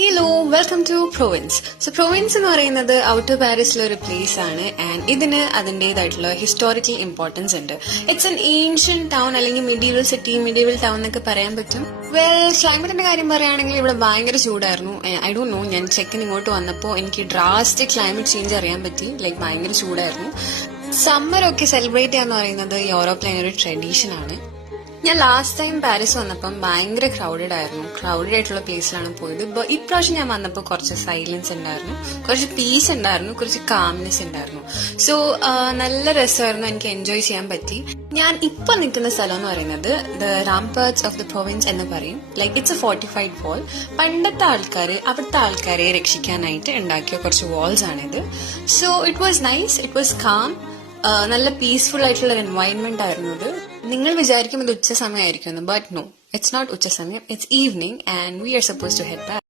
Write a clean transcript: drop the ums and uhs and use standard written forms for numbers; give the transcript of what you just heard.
Hello welcome to province. So province എന്ന് പറയുന്നത് outer പാരീസിലെ ഒരു പ്ലേസ് ആണ് ആൻഡ് ഇതിന് അതിൻ്റെതായിട്ടുള്ള ഹിസ്റ്റോറിക്കൽ ഇമ്പോർട്ടൻസ് ഉണ്ട്. ഇറ്റ്സ് എൻ ഏൻഷ്യൻ ടൗൺ അല്ലെങ്കിൽ മിഡീവൽ സിറ്റി, മിഡീവൽ ടൗൺ എന്നൊക്കെ പറയാൻ പറ്റും. ക്ലൈമറ്റിന്റെ കാര്യം പറയുകയാണെങ്കിൽ ഇവിടെ ഭയങ്കര ചൂടായിരുന്നു. ഐ ഡോണ്ട് നോ, ഞാൻ ചെക്കിന് ഇങ്ങോട്ട് വന്നപ്പോൾ എനിക്ക് ഡ്രാസ്റ്റിക് ക്ലൈമറ്റ് ചേഞ്ച് അറിയാൻ പറ്റി. ലൈക്ക് ഭയങ്കര ചൂടായിരുന്നു. സമ്മറൊക്കെ സെലിബ്രേറ്റ് ചെയ്യാന്ന് പറയുന്നത് യൂറോപ്പിലെ ഒരു ട്രഡീഷൻ ആണ്. ഞാൻ ലാസ്റ്റ് ടൈം പാരീസ് വന്നപ്പം ഭയങ്കര ക്രൗഡഡ് ആയിട്ടുള്ള പ്ലേസിലാണ് പോയത്. ഇപ്രാവശ്യം ഞാൻ വന്നപ്പോൾ കുറച്ച് സൈലൻസ് ഉണ്ടായിരുന്നു, കുറച്ച് പീസ് ഉണ്ടായിരുന്നു, കുറച്ച് കാംനെസ് ഉണ്ടായിരുന്നു. സോ നല്ല രസമായിരുന്നു, എനിക്ക് എൻജോയ് ചെയ്യാൻ പറ്റി. ഞാൻ ഇപ്പൊ നിൽക്കുന്ന സ്ഥലം എന്ന് പറയുന്നത് ദ റാംപാർട്സ് ഓഫ് ദ പ്രൊവിൻസ് എന്ന് പറയും. ലൈക്ക് ഇറ്റ്സ് എ ഫോർട്ടിഫൈഡ് വാൾ. പണ്ടത്തെ അവിടുത്തെ ആൾക്കാരെ രക്ഷിക്കാനായിട്ട് ഉണ്ടാക്കിയ കുറച്ച് വാൾസ് ആണിത്. So it was nice, it was calm. നല്ല പീസ്ഫുൾ ആയിട്ടുള്ള ഒരു എൻവയൺമെന്റ് ആയിരുന്നു ഇത്. നിങ്ങൾ വിചാരിക്കും ഇത് ഉച്ച സമയമായിരിക്കും, ബട്ട് നോ, ഇറ്റ്സ് നോട്ട് ഉച്ച സമയം, it's evening and we are suppose to head back.